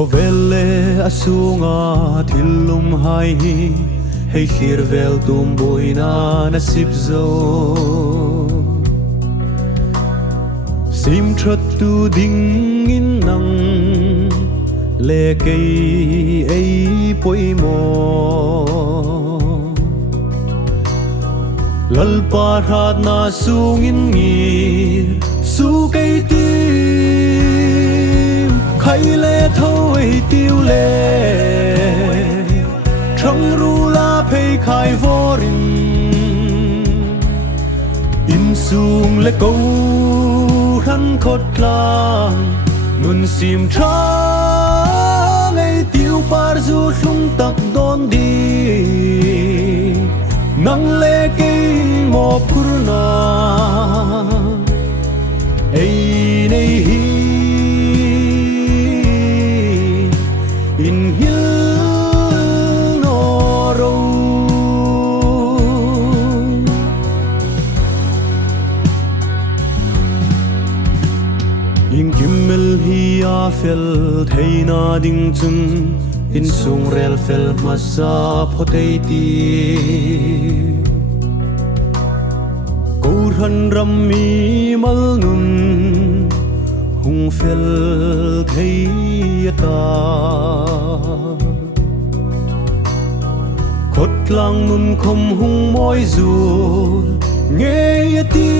Hovele asunga thilum hai hey khirvel tum boina nasib zo sim thot tu ding in nang le kei ei poi mo lal pa hat na sung in ngir su kei tim khai le thôi tiêu le trăng ru la phei khai vorin in sung le câu khăn khốt lang nun sim tra ngày tiêu par du lung tak don đi nang le kinh mo purna ei nei hi in hil no ro in kimmel hi a fel theina ding chun in sung rel fel masa photei ti han ram mi mal nun hung fel thei ta khot lang nun khom hung moi zu nghe ti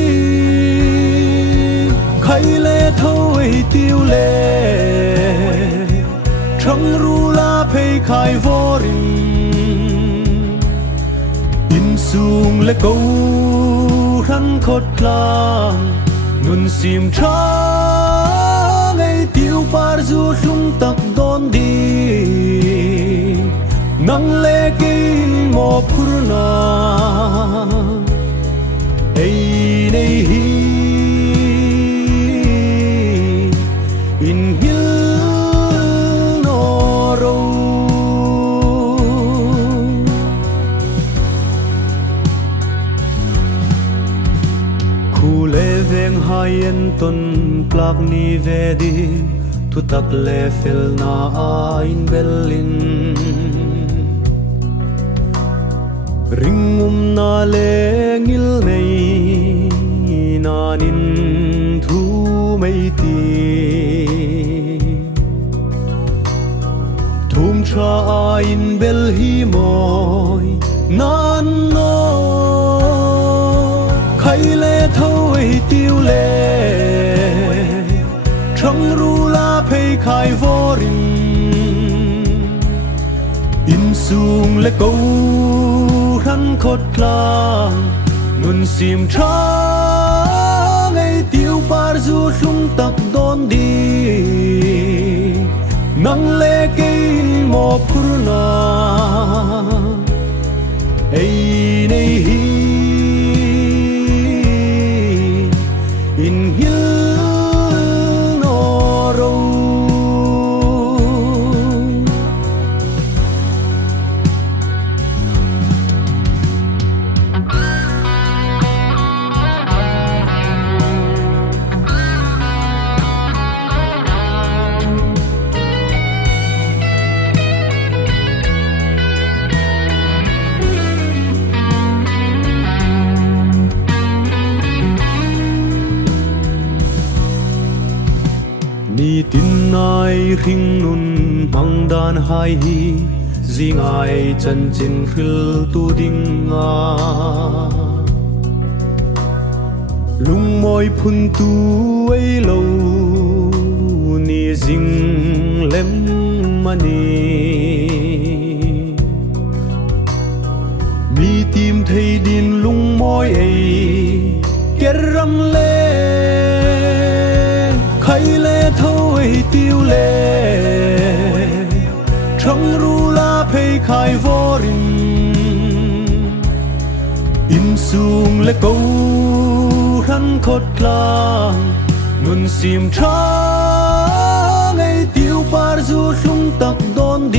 khai le thôi tiêu le trăng ru la phei khai vorin in sung le câu khăn khốt lang nun sim tra ngày tiêu par du lung tak don đi nang le kinh mo purna ei nei hi in hil no ro hai en ton plak ni ve di tu tak le fel na in belin ringum na le ngil nei nanin thu mei ti thum tra in bel hi moi nan no khai le thôi tiêu le trăng ru la phei khai vorin in sung le câu khăn khốt lang nun sim tra ngày tiêu par du lung tak don đi nang le kinh mo purna ei nei hi in hil no ro ni tin nai ring nun mang dan hai hi zingai chan chin khil tu ding a lung moi phun tu ei lo ni jing lem mani mi tim thei din lung moi ei keram le khai le thôi tiêu le trăng ru la phei khai vorin in sung le câu khăn khốt lang nun sim tra ngày tiêu par du lung tak don